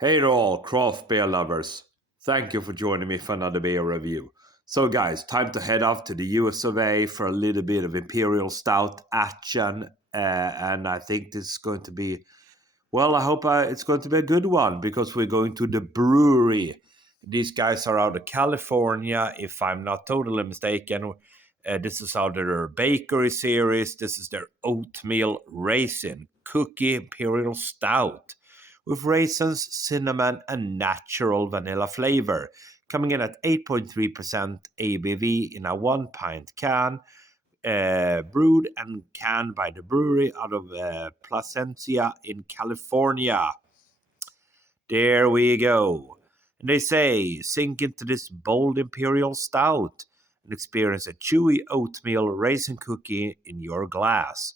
Hey to all craft beer lovers. Thank you for joining me for another beer review. So guys, time to head off to the US of A for a little bit of Imperial Stout action. And I think this is going to be, well, I hope it's going to be a good one because we're going to the Bruery. These guys are out of California, if I'm not totally mistaken. This is out of their bakery series. This is their Oatmeal Raisin Cookie Imperial Stout with raisins, cinnamon, and natural vanilla flavor, coming in at 8.3% ABV in a 1 pint can, brewed and canned by the Bruery out of Placencia in California. There we go. And they say, sink into this bold Imperial Stout and experience a chewy oatmeal raisin cookie in your glass.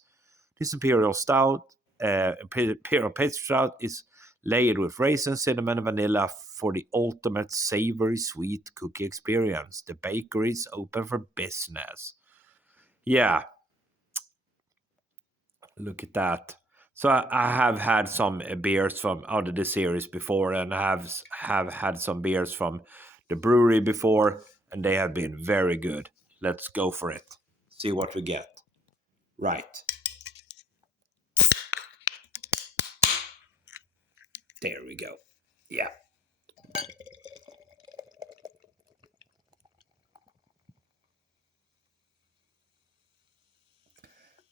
This Imperial Pastry Stout is layered with raisin, cinnamon, and vanilla for the ultimate savory sweet cookie experience. The bakery is open for business. Yeah, look at that. So I have had some beers from out of the series before, and I have had some beers from the Bruery before, and they have been very good. Let's go for it. See what we get. Right. There we go. Yeah.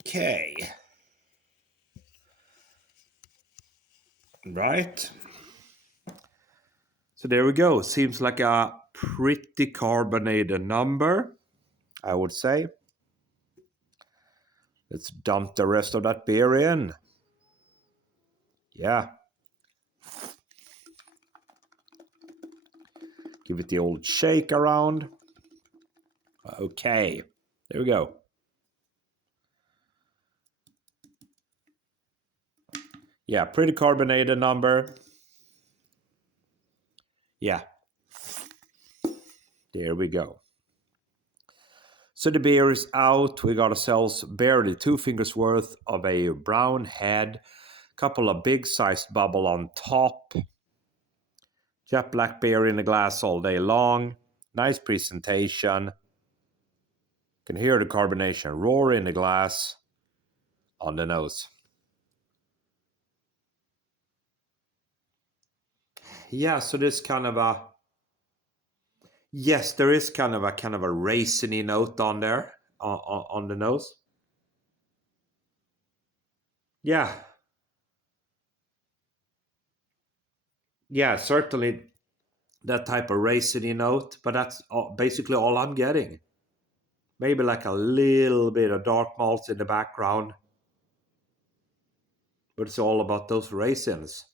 Okay. Right. So there we go. Seems like a pretty carbonated number, I would say. Let's dump the rest of that beer in. Yeah. Give it the old shake around. Okay. There we go. Yeah, pretty carbonated number. Yeah. There we go. So the beer is out. We got ourselves barely 2 fingers worth of a brown head. Couple of big sized bubble on top. Jet black beer in the glass all day long. Nice presentation. Can hear the carbonation roar in the glass on the nose. Yeah, so there's kind of a, yes, there is kind of a raisiny note on there on the nose. Yeah. Yeah, certainly that type of raisiny note, but that's basically all I'm getting. Maybe like a little bit of dark malts in the background, but it's all about those raisins.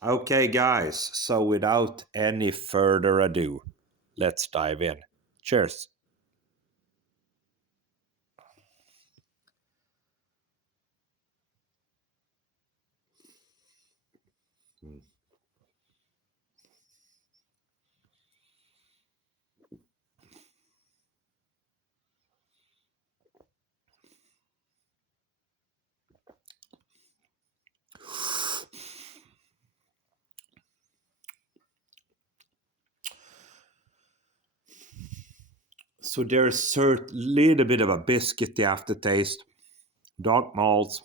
Okay, guys, so without any further ado, let's dive in. Cheers. Mm. So there's a little bit of a biscuity aftertaste, dark malts,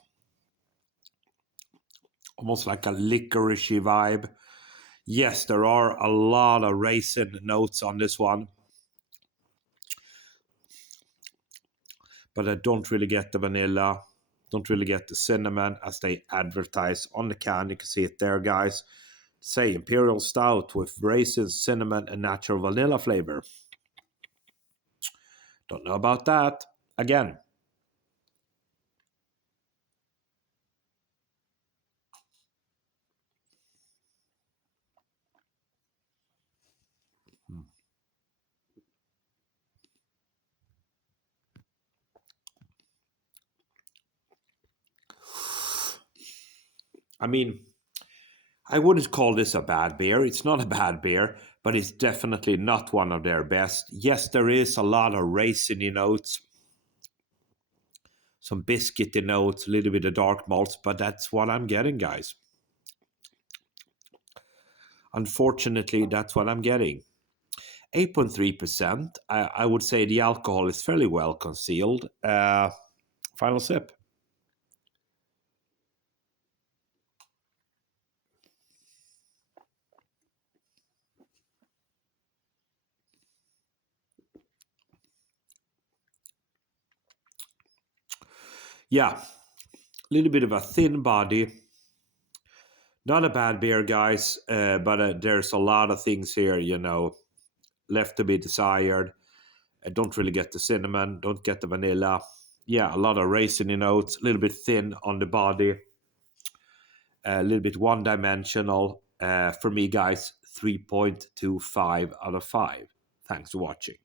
almost like a licoricey vibe. Yes, there are a lot of raisin notes on this one, but I don't really get the vanilla, don't really get the cinnamon as they advertise on the can. You can see it there, guys. Say Imperial Stout with raisins, cinnamon, and natural vanilla flavor. Don't know about that. Again, I mean, I wouldn't call this a bad beer. It's not a bad beer, but it's definitely not one of their best. Yes, there is a lot of raisiny notes, some biscuity notes, a little bit of dark malts, but that's what I'm getting, guys. Unfortunately, that's what I'm getting. 8.3%. I would say the alcohol is fairly well concealed. Final sip. Yeah, a little bit of a thin body. Not a bad beer, guys, but there's a lot of things here, left to be desired. I don't really get the cinnamon, don't get the vanilla. Yeah, a lot of raisin notes, a little bit thin on the body, a little bit one-dimensional. For me, guys, 3.25 out of 5. Thanks for watching.